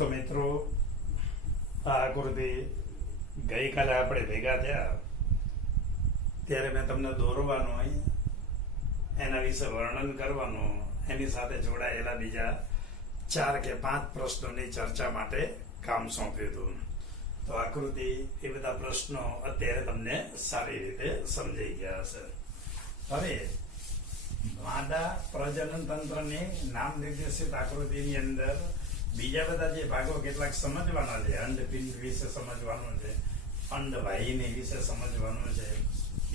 તો મિત્રો, આ આકૃતિ ગઈકાલે આપણે ભેગા થયા ત્યારે મેં તમને દોરવાનું હોય, એના વિશે વર્ણન કરવાનું, એની સાથે જોડાયેલા બીજા 4 કે 5 પ્રશ્નોની ચર્ચા માટે કામ સોંપ્યું હતું. તો આકૃતિ એ બધા પ્રશ્નો અત્યારે તમને સારી રીતે સમજાઈ ગયા હશે. હવે માદા પ્રજનન તંત્રની નામ નિર્દેશિત આકૃતિની અંદર બીજા બધા જે ભાગો કેટલાક સમજવાના છે, અંડપિંડ વિશે સમજવાનું છે, અંડવાહિની વિશે સમજવાનું છે,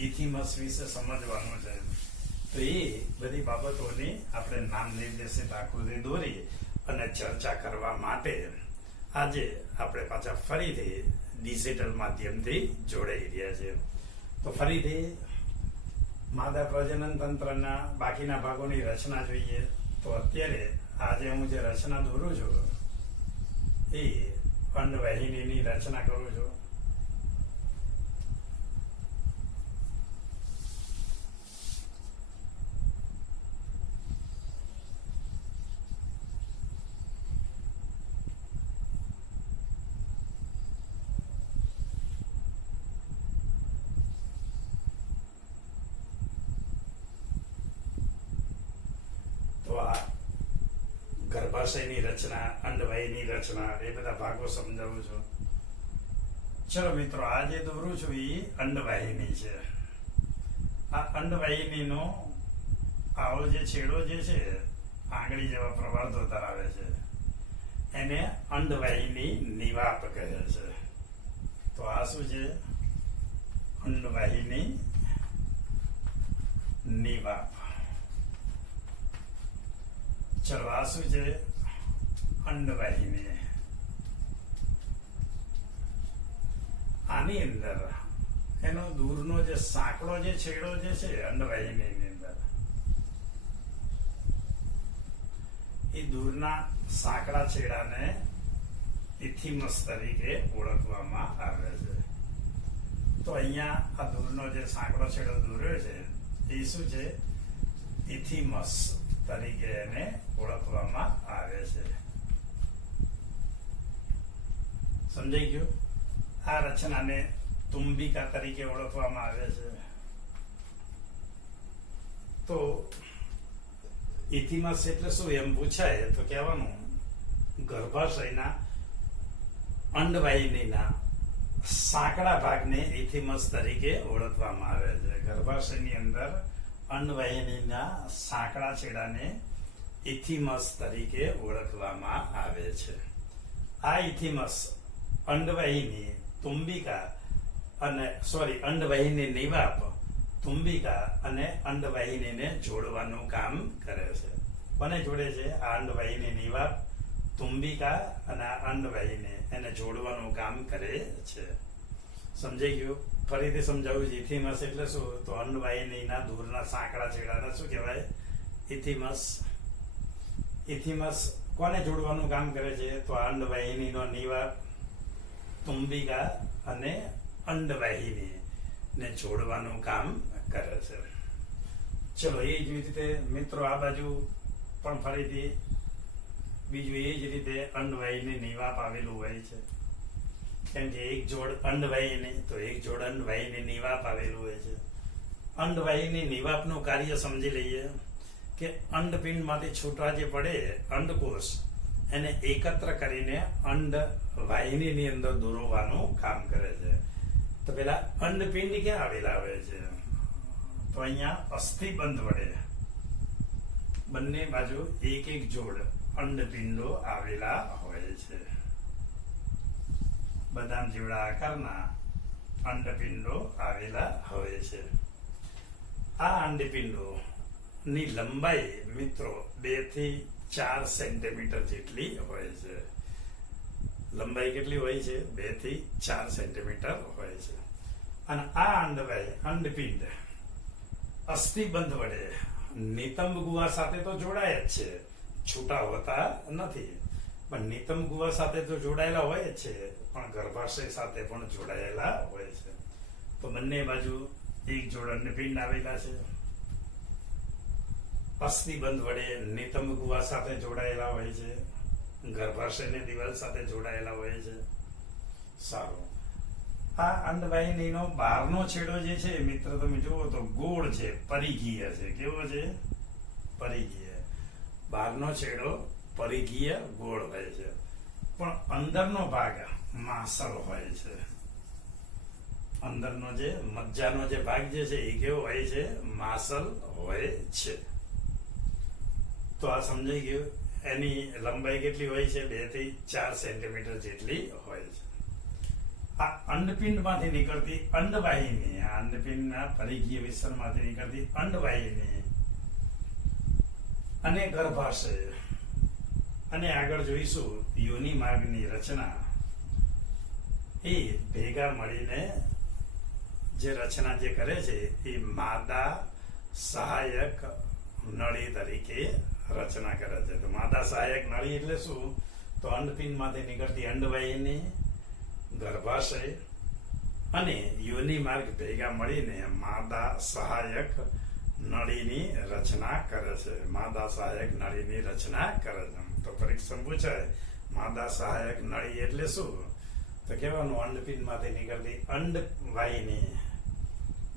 ઇથિમસ વિશે સમજવાનું છે. તો એ બધી બાબતોની આપણે નામ નિર્દેશિત આકૃતિ દોરી અને ચર્ચા કરવા માટે આજે આપણે પાછા ફરીથી ડિજિટલ માધ્યમથી જોડાઈ રહ્યા છે. તો ફરીથી માદા પ્રજનન તંત્રના બાકીના ભાગોની રચના જોઈએ. તો અત્યારે આજે હું જે રચના દોરું છું એ અંડવાહિનીની રચના કરું છું. ગર્ભાશયની રચના, અંડવાહિની રચના, એ બધા ભાગો સમજાવું છું. ચલો મિત્રો, આ જે દોરું છું એ અંડવાહિની છે. આ અંડવાહિનીનો આવો જે છેડો જે છે, આંગળી જેવા પ્રવાર્ધો ધરાવે છે, એને અંડવાહિની નિવાપ કહે છે. તો આ શું છે? અંડવાહિની નિવાપ. ચલો, આ શું છે? અંડવાહિની. આની અંદર એનો દૂરનો જે સાંકડો જે છેડો જે છે અંડવાહિનીની અંદર, એ દૂરના સાંકડા છેડાને ઇથિમસ તરીકે ઓળખવામાં આવે છે. તો અહીંયા આ દૂરનો જે સાંકડો છેડો દોર્યો છે એ શું છે? ઇથિમસ તરીકે એને ઓળખવામાં આવે છે. સમજાઈ ગયું? આ રચનાને તુંબિકા તરીકે ઓળખવામાં આવે છે. તો ઇથિમસ એટલે શું એમ પૂછાય તો કહેવાનું, ગર્ભાશયના અંડવાહિનીના સાંકડા ભાગને ઇથિમસ તરીકે ઓળખવામાં આવે છે. ગર્ભાશયની અંદર અંડવાહિનીના સાંકડા છેડાને ઇથિમસ તરીકે ઓળખવામાં આવે છે. આ ઇથિમસ અંડવાહિની તુંબિકા અને અંડવાહિની નિવાપ, તુંબિકા અને અંડવાહિનીને જોડવાનું કામ કરે છે. કોને જોડે છે? આ અંડવાહિની નિવાપ, તુંબિકા અને અંડવાહિની એને જોડવાનું કામ કરે છે. સમજાઈ ગયું? ફરીથી સમજાવું છું. ઇથિમસ એટલે શું? તો અંડવાહિનીના દૂરના સાંકડા છેડાને શું કહેવાય? ઇથિમસ. ઇથિમસ કોને જોડવાનું કામ કરે છે? તો અંડવાહિનીનો નિવાપ, તુંબિકા અને અંડવાહિની ને જોડવાનું કામ કરે છે. ચલો, એ જ રીતે મિત્રો આ બાજુ પણ ફરીથી બીજું એ જ રીતે અંડવાહિની નિવાપ આવેલું હોય છે. કેમ કે એક જોડ અંડવાહિની તો એક જોડ અંડવાહિની નિવાપ આવેલું હોય છે. અંડવાહિની નિવાપનું કાર્ય સમજી લઈએ કે અંડપિંડમાંથી છૂટા જે પડે અંડકોષ, એને એકત્ર કરીને અંડવાહિનીની અંદર દોરવાનું કામ કરે છે. તો પેલા અંડપિંડ ક્યાં આવેલા હોય છે? તો અહીંયા અસ્થિબંધ વડે બંને બાજુ એક એક જોડ અંડપિંડો આવેલા હોય છે. બદામ જેવડા આકારના અંડપિંડો આવેલા હોય છે. આ અંડપિંડો ની લંબાઈ મિત્રો 2 થી 4 સેન્ટીમીટર જેટલી હોય છે. લંબાઈ કેટલી હોય છે? 2 થી 4 સેન્ટીમીટર હોય છે. અને આ અંડપિંડ અસ્થિબંધ વડે નિતંબ ગુહા સાથે તો જોડાય જ છે, છૂટા હોતા નથી, પણ નિતંબ ગુહા સાથે તો જોડાયેલા હોય જ છે, પણ ગર્ભાશય સાથે પણ જોડાયેલા હોય છે. તો બંને બાજુ એક જોડ અંડપિંડ આવેલા છે. અસ્થિબંધ વડે નિતંબ ગુહા સાથે જોડાયેલા હોય છે. ગર્ભાશયની દિવાલ સાથે જોડાયેલા હોય છે. સારું. આ અંડવાહિનીનો બહારનો છેડો જે છે મિત્ર તમે જુઓ તો ગોળ છે, પરિઘીય છે. કેવો છે? પરિઘીય. બહારનો છેડો પરિઘીય ગોળ હોય છે, પણ અંદરનો ભાગ માસલ હોય છે. અંદરનો જે મજ્જાનો જે ભાગ જે છે એ કેવો હોય છે? માસલ હોય છે. તો આ સમજાઈ ગયું. એની લંબાઈ કેટલી હોય છે? 2 થી 4 સેન્ટીમીટર જેટલી હોય છે. આ અંડપિંડ માંથી નીકળતી અંડવાહિની, આ અંડપિંડના પરિઘીય વિસ્તરણમાંથી નીકળતી અંડવાહિની અને ગર્ભાશય અને આગળ જોઈશું યોનિ માર્ગની રચના, એ ભેગા મળીને જે રચના જે કરે છે એ માદા સહાયક નળી તરીકે રચના કરે છે. તો માદા સહાયક નળી એટલે શું? તો અંડપિંડ માંથી નીકળતી અંડવાહિની, ગર્ભાશય અને યોનિ માર્ગ ભેગા મળીને માદા સહાયક નળીની રચના કરે છે. માદા સહાયક નળીની રચના કરે છે. તો પરીક્ષા પૂછાય માદા સહાયક નળી એટલે શું? તો કહેવાનું અંડપિંડ માંથી નીકળતી અંડવાહિની,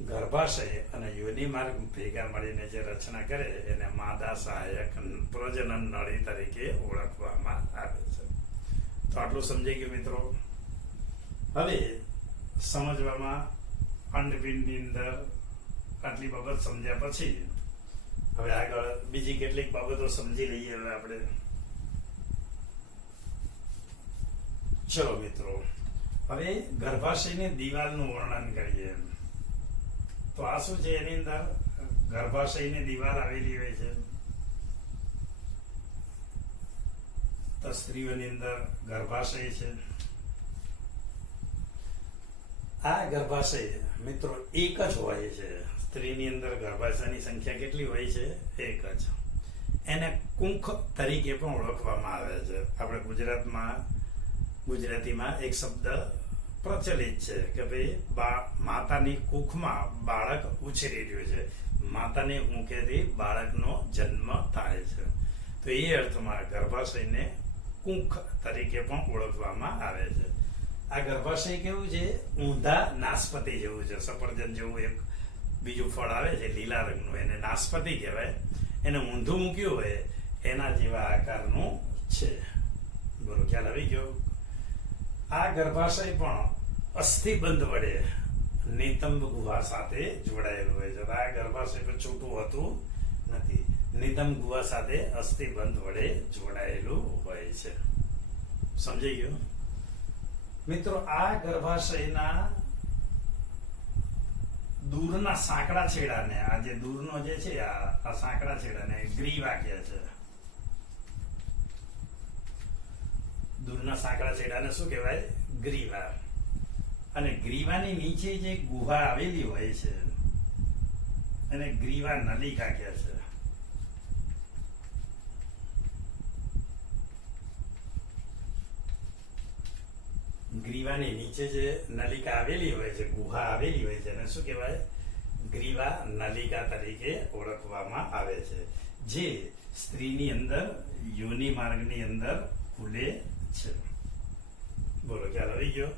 ગર્ભાશય અને યોનિ માર્ગ ભેગા મળીને જે રચના કરે એને માદા સહાયક પ્રજનન નળી તરીકે ઓળખવામાં આવે છે. તો આટલું સમજાઈ ગયું મિત્રો. હવે સમજવામાં અંડપિંડની અંદર આટલી બાબત સમજ્યા પછી હવે આગળ બીજી કેટલીક બાબતો સમજી લઈએ. હવે આપણે ચલો મિત્રો, હવે ગર્ભાશયની દિવાલનું વર્ણન કરીએ. તો આ શું છે? એની અંદર ગર્ભાશયની દિવાલ આવેલી હોય છે. તો સ્ત્રીઓની અંદર ગર્ભાશય છે. આ ગર્ભાશય મિત્રો એક જ હોય છે. સ્ત્રીની અંદર ગર્ભાશયની સંખ્યા કેટલી હોય છે? એક જ. એને કુંખ તરીકે પણ ઓળખવામાં આવે છે. આપણે ગુજરાતીમાં એક શબ્દ પ્રચલિત છે કે ભાઈ માતાની કુખમાં બાળક ઉછરી રહ્યું છે, માતાની કુંખેથી બાળકનો જન્મ થાય છે. તો એ અર્થમાં ગર્ભાશયને કુંખ તરીકે પણ ઓળખવામાં આવે છે. આ ગર્ભાશય કેવું છે? ઊંધા નાસપતિ જેવું છે. સફરજન જેવું એક બીજું ફળ આવે છે લીલા રંગનું, એને નાસપતિ કહેવાય. એને ઊંધું મૂક્યું હોય એના જેવા આકારનું છે. બોલો, ખ્યાલ આવી ગયો? આ ગર્ભાશય પણ અસ્થિબંધ વડે નિતંબ ગુહા સાથે જોડાયેલું હોય છે. આ ગર્ભાશય પણ છૂટું હોતું નથી, નિતંબ ગુહા સાથે અસ્થિબંધ વડે જોડાયેલું હોય છે. સમજાઈ ગયું મિત્રો? આ ગર્ભાશયના દૂરના સાંકડા છેડાને, આ જે દૂરનો જે છે આ સાંકડા છેડાને ગ્રીવા કહે છે. દૂરના સાંકડા છેડાને શું કહેવાય? ગ્રીવા. અને ગ્રીવાની નીચે જે ગુહા આવેલી હોય છે એને ગ્રીવા નલિકા કહે છે. ગ્રીવાની નીચે જે નલિકા આવેલી હોય છે, ગુહા આવેલી હોય છે, એને શું કહેવાય? ગ્રીવા નલિકા તરીકે ઓળખવામાં આવે છે, જે સ્ત્રીની અંદર યોનિ માર્ગની અંદર ખુલે છે. બોલો, ખ્યાલ આવી ગયો?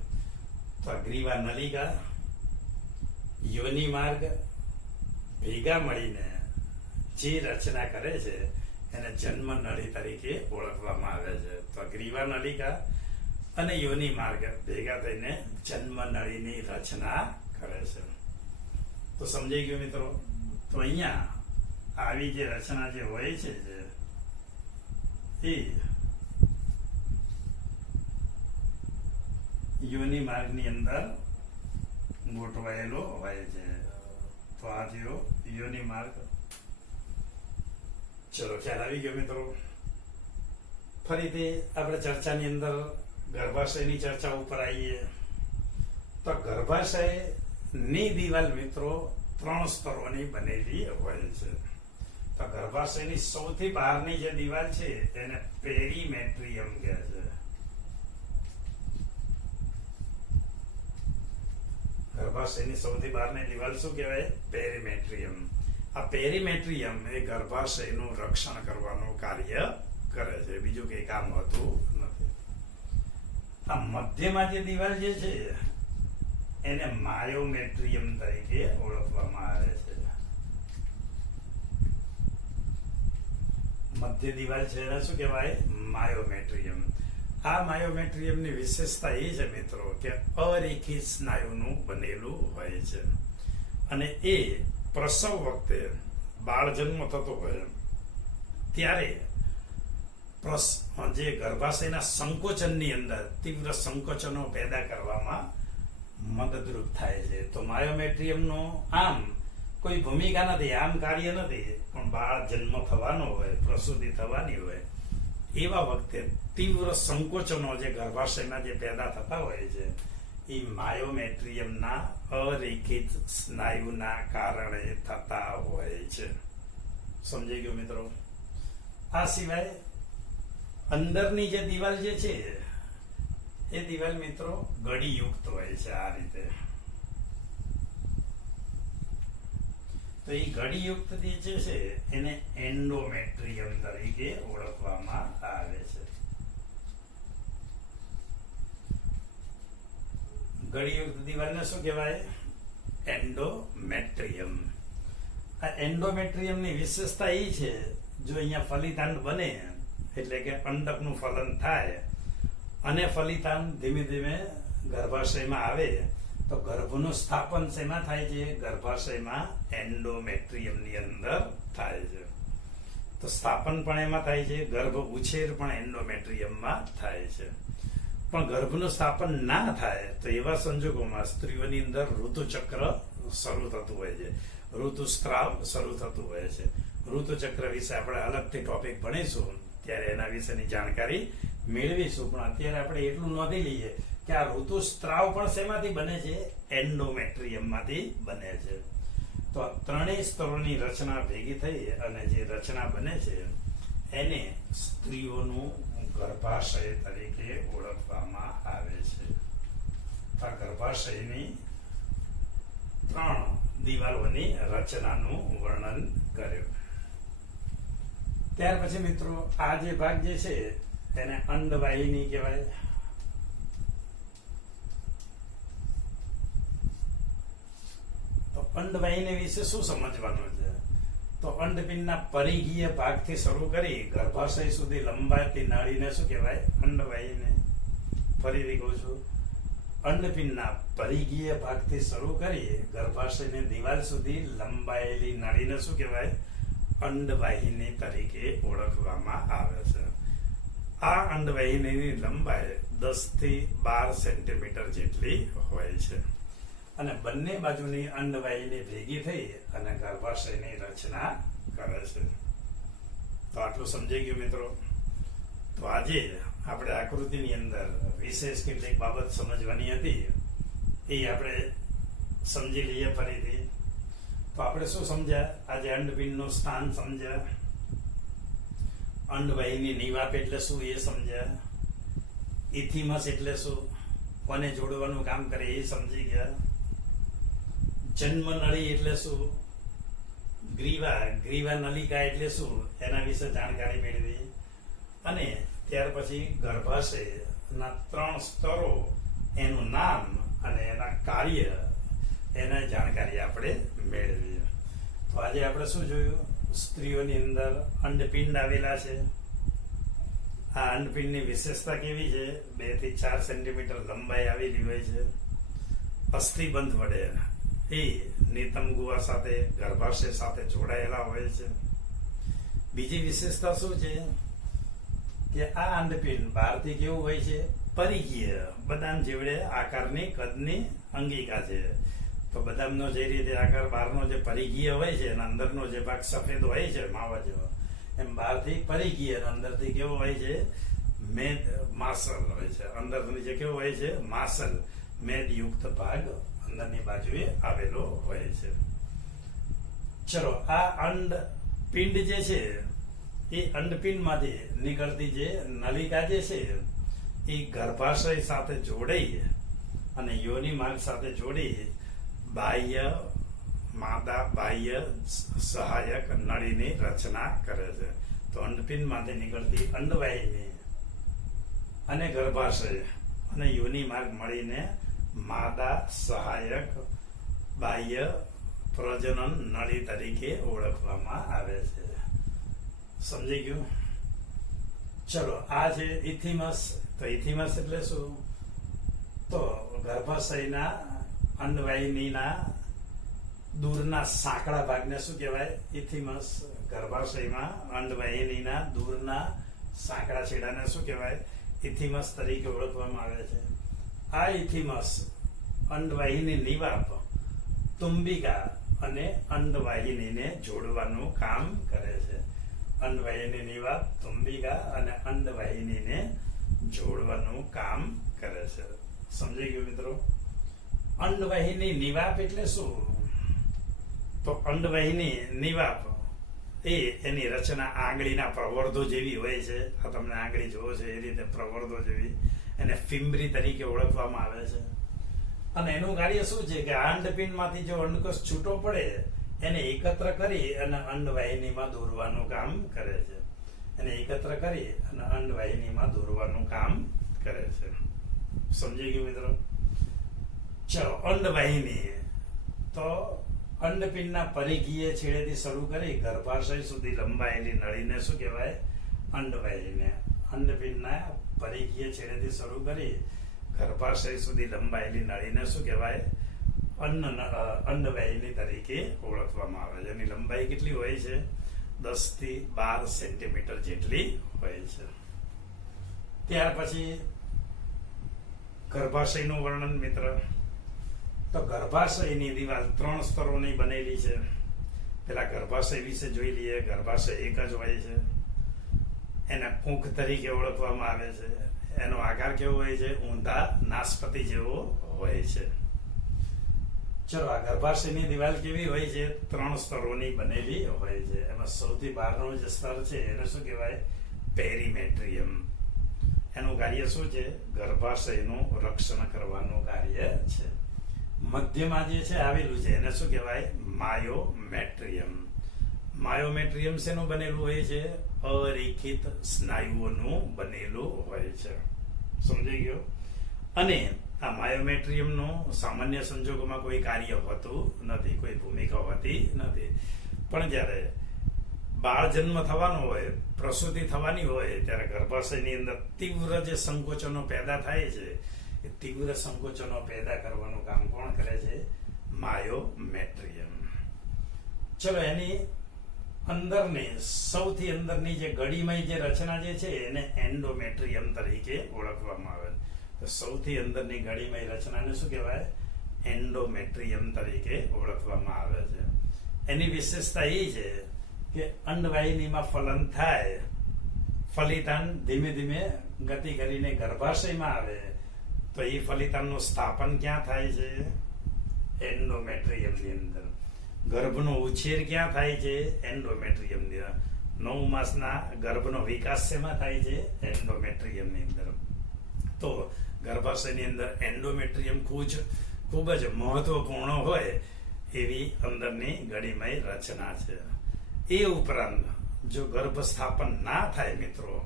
તો આ ગ્રીવા નલિકા, યોનિ માર્ગ ભેગા મળીને જે રચના કરે છે એને જન્મ નળી તરીકે ઓળખવામાં આવે છે. તો ગ્રીવા નલિકા અને યોનિ માર્ગ ભેગા થઈને જન્મ નળીની રચના કરે છે. તો સમજાઈ ગયું મિત્રો? તો અહીંયા આવી જે રચના જે હોય છે એ યોનિ માર્ગની અંદર ગોઠવાયેલો હોય છે. તો આ થયો યોનિ માર્ગ. ચલો, ખ્યાલ આવી ગયો મિત્રો? ફરીથી આપણે ચર્ચાની અંદર ગર્ભાશયની ચર્ચા ઉપર આવીએ. તો ગર્ભાશયની દિવાલ મિત્રો 3 સ્તરોની બનેલી હોય છે. તો ગર્ભાશયની સૌથી બહારની જે દિવાલ છે એને પેરીમેટ્રિયમ કહે છે. ગર્ભાશયની સૌથી બહારની દિવાલ શું કહેવાય? પેરીમેટ્રિયમ. આ પેરીમેટ્રિયમ એ ગર્ભાશયનું રક્ષણ કરવાનું કાર્ય કરે છે, બીજું કઈ કામ હોતું નથી. આ મધ્યમાં જે દિવાલ જે છે એને માયોમેટ્રિયમ તરીકે ઓળખવામાં આવે છે. મધ્ય દિવાલ છે એને શું કહેવાય? માયોમેટ્રિયમ. આ માયોમેટ્રિયમની વિશેષતા એ છે મિત્રો કે અરેખિત સ્નાયુનું બનેલું હોય છે અને એ પ્રસવ વખતે બાળ જન્મ થતો હોય ત્યારે જે ગર્ભાશયના સંકોચનની અંદર તીવ્ર સંકોચનો પેદા કરવામાં મદદરૂપ થાય છે. તો માયોમેટ્રિયમનો આમ કોઈ ભૂમિકા નથી, આમ કાર્ય નથી, પણ બાળ જન્મ થવાનો હોય, પ્રસૂતિ થવાની હોય એવા વખતે તીવ્ર સંકોચનો જે ગર્ભાશયમાં જે પેદા થતા હોય છે એ માયોમેટ્રિયમના અરેખિત સ્નાયુના કારણે થતા હોય છે. સમજાઈ ગયું મિત્રો? આ સિવાય અંદરની જે દિવાલ જે છે એ દિવાલ મિત્રો ગડીયુક્ત હોય છે. આ રીતે તો એ ગડીયુક્ત જે છે એને એન્ડોમેટ્રિયમ તરીકે ઓળખવામાં આવે છે. ગડીયુક્ત દિવાલને શું કહેવાય? એન્ડોમેટ્રિયમ. આ એન્ડોમેટ્રિયમની વિશેષતા એ છે, જો અહીંયા ફલિતાંડ બને એટલે કે અંડકનું ફલન થાય અને ફલિતાંડ ધીમે ધીમે ગર્ભાશયમાં આવે તો ગર્ભનું સ્થાપન શેમાં થાય છે? ગર્ભાશયમાં એન્ડોમેટ્રિયમની અંદર થાય છે. તો સ્થાપન પણ એમાં થાય છે, ગર્ભ ઉછેર પણ એન્ડોમેટ્રિયમમાં થાય છે. પણ ગર્ભનું સ્થાપન ના થાય તો એવા સંજોગોમાં સ્ત્રીઓની અંદર ઋતુચક્ર શરૂ થતું હોય છે, ઋતુસ્ત્રાવ શરૂ થતું હોય છે. ઋતુચક્ર વિશે આપણે અલગથી ટોપિક ભણીશું, ત્યારે એના વિશેની જાણકારી મેળવીશું. પણ અત્યારે આપણે એટલું નોંધી લઈએ કે આ ઋતુસ્ત્રાવ પણ શેમાંથી બને છે? એન્ડોમેટ્રિયમમાંથી બને છે. તો ત્રણેય સ્તરોની રચના ભેગી થઈ અને જે રચના બને છે એને સ્ત્રીઓનું ગર્ભાશય તરીકે ઓળખવામાં આવે છે. આ ગર્ભાશયની 3 દિવાલોની રચનાનું વર્ણન કર્યું. ત્યાર પછી મિત્રો આ જે ભાગ જે છે એને અંડવાહિની કહેવાય. તો અંડવાહિની વિશે શું સમજવાનું છે? તો અંડપિંડના પરિઘીય ભાગથી શરૂ કરી ગર્ભાશય સુધી લંબાતી નાળીને શું કહેવાય? અંડવાહિની. ફરીથી કહું છું, અંડપિંડના પરિઘીય ભાગથી શરૂ કરી ગર્ભાશયની દિવાલ સુધી લંબાયેલી નાળીને શું કહેવાય? અંડવાહિની તરીકે ઓળખવામાં આવે છે. આ અંડવાહિનીની લંબાઈ 10 થી 12 સેન્ટીમીટર જેટલી હોય છે અને બંને બાજુની અંડવાહિની ભેગી થઈ અને ગર્ભાશયની રચના કરે છે. તો આટલું સમજાઈ ગયું મિત્રો? તો આજે આપણે આકૃતિની અંદર વિશેષ કેટલીક બાબત સમજવાની હતી એ આપણે સમજી લઈએ ફરીથી. તો આપણે શું સમજ્યા? આજે અંડપિંડનું સ્થાન સમજ્યા, અંડવાહિની નિવાપ એટલે શું એ સમજ્યા, ઇથિમસ એટલે શું, કોને જોડવાનું કામ કરે એ સમજી ગયા, જન્મ નળી એટલે શું, ગ્રીવા નલિકા એટલે શું એના વિશે જાણકારી મેળવી અને ત્યાર પછી ગર્ભાશયના 3 સ્તરો, એનું નામ અને એના કાર્ય, એના જાણકારી આપણે મેળવી. તો આજે આપણે શું જોયું? સ્ત્રીઓની અંદર અંડપિંડ આવેલા છે. આ અંડપિંડની વિશેષતા કેવી છે? 2 થી 4 સેન્ટીમીટર લંબાઈ આવેલી હોય છે. અસ્થિબંધ વડે એ નિતંબ ગુહા સાથે ગર્ભાશય સાથે જોડાયેલા હોય છે. બીજી વિશેષતા શું છે કે આ અંડપિંડ બહારથી કેવું હોય છે? પરિઘીય, બદામ જેવડે આકારની કદની અંગિકા છે. તો બદામનો જે રીતે આકાર બહારનો જે પરિઘીય હોય છે અને અંદરનો જે ભાગ સફેદ હોય છે માવા જેવો, એમ બહારથી પરિઘીય અને અંદરથી કેવો હોય છે? મેદ માસલ હોય છે. અંદરથી જે કેવો હોય છે? માસલ, મેદયુક્ત ભાગ અંદરની બાજુએ આવેલો હોય છે. ચલો, આ અંડપિંડ જે છે એ અંડપિંડમાંથી નીકળતી જે નલિકા જે છે એ ગર્ભાશય સાથે જોડાઈ અને યોનિ માર્ગ સાથે જોડી બાહ્ય સહાયક નળીની રચના કરે છે. તો અંડપિંડ અંડપિંડમાંથી નીકળતી અંડવાહિની અને ગર્ભાશય અને યોનિ માર્ગ મળીને માદા સહાયક બાહ્ય પ્રજનન નળી તરીકે ઓળખવામાં આવે છે. સમજી ગયું? ચલો, આ છે ઇથિમસ. તો ઇથિમસ એટલે શું? તો ગર્ભાશયના અંડવાહિનીના દૂરના સાંકડા ભાગને શું કહેવાય? ઇથિમસ. ગર્ભાશયમાં અંડવાહિનીના દૂરના સાંકડા છેડાને શું કહેવાય? ઇથિમસ તરીકે ઓળખવામાં આવે છે. આ ઇથિમસ અંડવાહિની નિવાપ, તુંબિકા અને અંડવાહિનીને જોડવાનું કામ કરે છે. અંડવાહિની નિવાપ, તુંબિકા અને અંડવાહિનીને જોડવાનું કામ કરે છે. સમજાઈ ગયું મિત્રો? અંડવાહિની નિવાપ એટલે શું? તો અંડવાહિની નિવાપ એની રચના આંગળીના પ્રવર્ધો જેવી હોય છે. આ તમને આંગળી જોવો છે એ રીતે પ્રવર્ધો જેવી, એને ફિમ્બરી તરીકે ઓળખવામાં આવે છે. અને એનું કાર્ય શું છે કે અંડપિંડમાંથી જો અંડકોષ છૂટો પડે એને એકત્ર કરી અને અંડવાહિનીમાં દોરવાનું કામ કરે છે. એને એકત્ર કરી અને અંડવાહિનીમાં દોરવાનું કામ કરે છે. સમજી ગયું મિત્રો? ચલો, અંડવાહિની તો અંડપિંડના પરિઘીય છેડેથી શરૂ કરી ગર્ભાશય સુધી લંબાયેલી નળીને શું કહેવાય? અંડવાહિની. અંડપિંડના પરિઘીય છેડેથી શરૂ કરી ગર્ભાશય સુધી લંબાયેલી નળીને શું કહેવાય? અંડવાહિની તરીકે ઓળખવામાં આવે છે. એની લંબાઈ કેટલી હોય છે? 10 થી 12 સેન્ટીમીટર જેટલી હોય છે. ત્યાર પછી ગર્ભાશયનું વર્ણન મિત્ર. તો ગર્ભાશયની દિવાલ 3 સ્તરોની બનેલી છે. પેલા ગર્ભાશય વિશે જોઈ લઈએ. ગર્ભાશય એક જ હોય છે. એને પૂંખ તરીકે ઓળખવામાં આવે છે. એનો આકાર કેવો હોય છે? ઊંધા નાસપતિ જેવો હોય છે. ચલો, આ ગર્ભાશયની દિવાલ કેવી હોય છે? 3 સ્તરોની બનેલી હોય છે. એમાં સૌથી બહારનું જે સ્તર છે એને શું કહેવાય? પેરીમેટ્રિયમ. એનું કાર્ય શું છે? ગર્ભાશયનું રક્ષણ કરવાનું કાર્ય છે. મધ્યમાં જે છે આવેલું છે એને શું કહેવાય? માયોમેટ્રિયમ. માયોમેટ્રિયમ શેનું બનેલું હોય છે? અરેખિત સ્નાયુઓનું બનેલું હોય છે. સમજાઈ ગયો? અને આ માયોમેટ્રિયમનું સામાન્ય સંજોગોમાં કોઈ કાર્ય હોતું નથી, કોઈ ભૂમિકા હોતી નથી. પણ જ્યારે બાળ જન્મ થવાનો હોય, પ્રસૂતિ થવાની હોય, ત્યારે ગર્ભાશયની અંદર તીવ્ર જે સંકોચનો પેદા થાય છે, એ તીવ્ર સંકોચનો પેદા કરવાનું કામ કોણ કરે છે? માયોમેટ્રિયમ. ચલો, એની અંદરની સૌથી અંદરની જે ગડીમય જે રચના જે છે એને એન્ડોમેટ્રિયમ તરીકે ઓળખવામાં આવે છે. તો સૌથી અંદરની ગડીમય રચનાને શું કહેવાય? એન્ડોમેટ્રિયમ તરીકે ઓળખવામાં આવે છે. એની વિશેષતા એ છે કે અંડવાહિનીમાં ફલન થાય, ફલિતાન ધીમે ધીમે ગતિ કરીને ગર્ભાશયમાં આવે, તો એ ફલિતાનનું સ્થાપન ક્યાં થાય છે? એન્ડોમેટ્રિયમની અંદર. ગર્ભનો ઉછેર ક્યાં થાય છે? એન્ડોમેટ્રિયમની અંદર. 9 માસના ગર્ભનો વિકાસ શેમાં થાય છે? એન્ડોમેટ્રિયમની અંદર. તો ગર્ભાશયની અંદર એન્ડોમેટ્રિયમ ખૂબ જ મહત્વપૂર્ણ હોય એવી અંદરની ગડીમય રચના છે. એ ઉપરાંત જો ગર્ભ સ્થાપન ના થાય મિત્રો,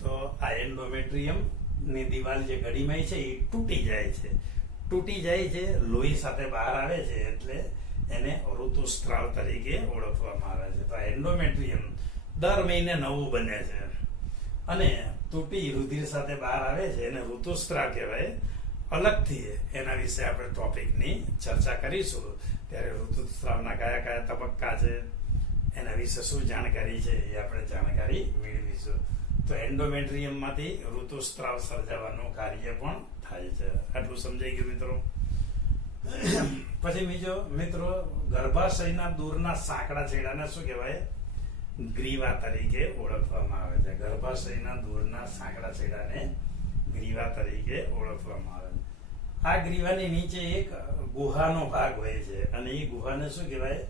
તો આ એન્ડોમેટ્રિયમ ની દિવાલ જે ગડીમય છે એ તૂટી જાય છે. તૂટી જાય છે, લોહી સાથે બહાર આવે છે, એટલે એને ઋતુસ્ત્રાવ તરીકે ઓળખવામાં આવે છે. તો એન્ડોમેટ્રિયમ દર મહિને નવું બને છે અને તૂટી રુધિર સાથે બહાર આવે છે, એને ઋતુસ્ત્રાવ કહેવાય. અલગથી એના વિશે આપણે ટોપિકની ચર્ચા કરીશું. ત્યારે ઋતુસ્ત્રાવના કયા કયા તબક્કા છે, એના વિશે શું જાણકારી છે એ આપણે જાણકારી મેળવીશું. તો એન્ડોમેટ્રિયમમાંથી ઋતુસ્ત્રાવ સર્જાવાનું કાર્ય પણ થાય છે. આટલું સમજાઈ ગયું મિત્રો? પછી બીજો મિત્રો, ગર્ભાશયના દૂરના સાંકડા છેડાને શું કહેવાય? ગ્રીવા તરીકે ઓળખવામાં આવે છે. ગર્ભાશયના દૂરના સાંકડા છેડાને ગ્રીવા તરીકે ઓળખવામાં આવે છે. આ ગ્રીવાની નીચે એક ગુહાનો ભાગ હોય છે અને એ ગુહાને શું કહેવાય?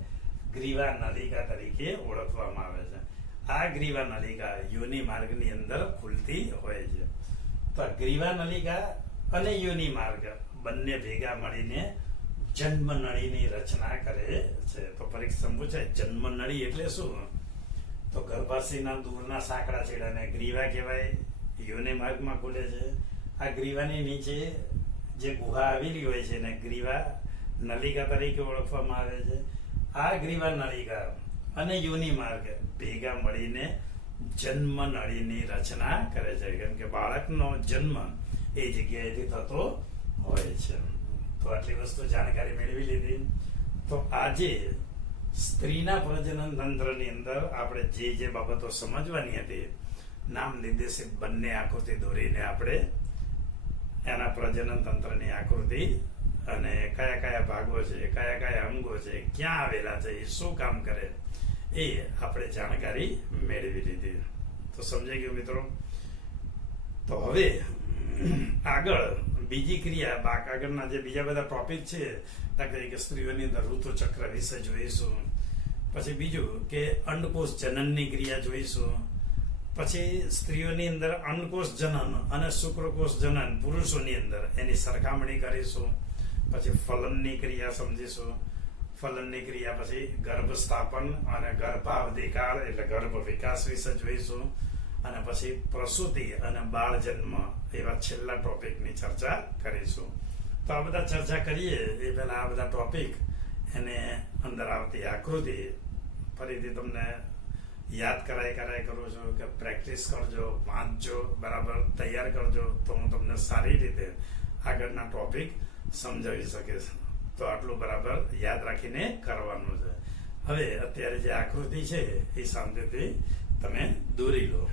ગ્રીવા નલિકા તરીકે ઓળખવામાં આવે છે. આ ગ્રીવા નલિકા યોનિ માર્ગની અંદર ખુલતી હોય છે. તો ગ્રીવા નલિકા અને યોનિ માર્ગ બંને ભેગા મળીને જન્મ નળીની રચના કરે છે. તો પરીક્ષામાં પૂછાય જન્મ નળી એટલે શું? તો ગર્ભાશયના દૂરના સાંકડા છેડાને ગ્રીવા કહેવાય. યોનિ માર્ગમાં ખુલે છે. આ ગ્રીવાની નીચે જે ગુહા આવેલી હોય છે એને ગ્રીવા નલિકા તરીકે ઓળખવામાં આવે છે. આ ગ્રીવા નલિકા અને યોનિ માર્ગ ભેગા મળીને જન્મ નળીની રચના કરે છે, કેમ કે બાળકનો જન્મ એ જગ્યાએથી થતો હોય છે. તો આટલી વસ્તુ જાણકારી મેળવી લીધી. તો આજે સ્ત્રીના પ્રજનન તંત્રની અંદર આપણે જે બાબતો સમજવાની હતી, નામ નિર્દેશિત બંને આકૃતિ દોરીને આપણે એના પ્રજનન તંત્રની આકૃતિ અને કયા કયા ભાગો છે, કયા કયા અંગો છે, ક્યાં આવેલા છે, એ શું કામ કરે, એ આપણે જાણકારી મેળવી લીધી. તો સમજાઈ ગયું મિત્રો? તો હવે આગળ બીજી ક્રિયા, આગળના જે બીજા બધા ટોપિક છે, દાખલા તરીકે સ્ત્રીઓની અંદર ઋતુચક્ર વિશે જોઈશું. પછી બીજું કે અંડકોષ જનનની ક્રિયા જોઈશું. પછી સ્ત્રીઓની અંદર અંડકોષ જનન અને શુક્રકોષ જનન પુરુષોની અંદર એની સરખામણી કરીશું. પછી ફલનની ક્રિયા સમજીશું. ફલનની ક્રિયા પછી ગર્ભ સ્થાપન અને ગર્ભાવધિ કાળ એટલે ગર્ભ વિકાસ વિશે જોઈશું. અને પછી પ્રસૂતિ અને બાળ જન્મ એવા છેલ્લા ટોપિકની ચર્ચા કરીશું. તો આ બધા ચર્ચા કરીએ એ પહેલા આ બધા ટોપિક એને અંદર આવતી આકૃતિ ફરીથી તમને યાદ કરાય કરું છું કે પ્રેક્ટિસ કરજો, વાંચજો, બરાબર તૈયાર કરજો, તો હું તમને સારી રીતે આગળના ટોપિક સમજાવી શકીશ. તો આટલું બરાબર યાદ રાખીને કરવાનું છે. હવે અત્યારે જે આકૃતિ છે એ શાંતિથી તમે દોરી લો.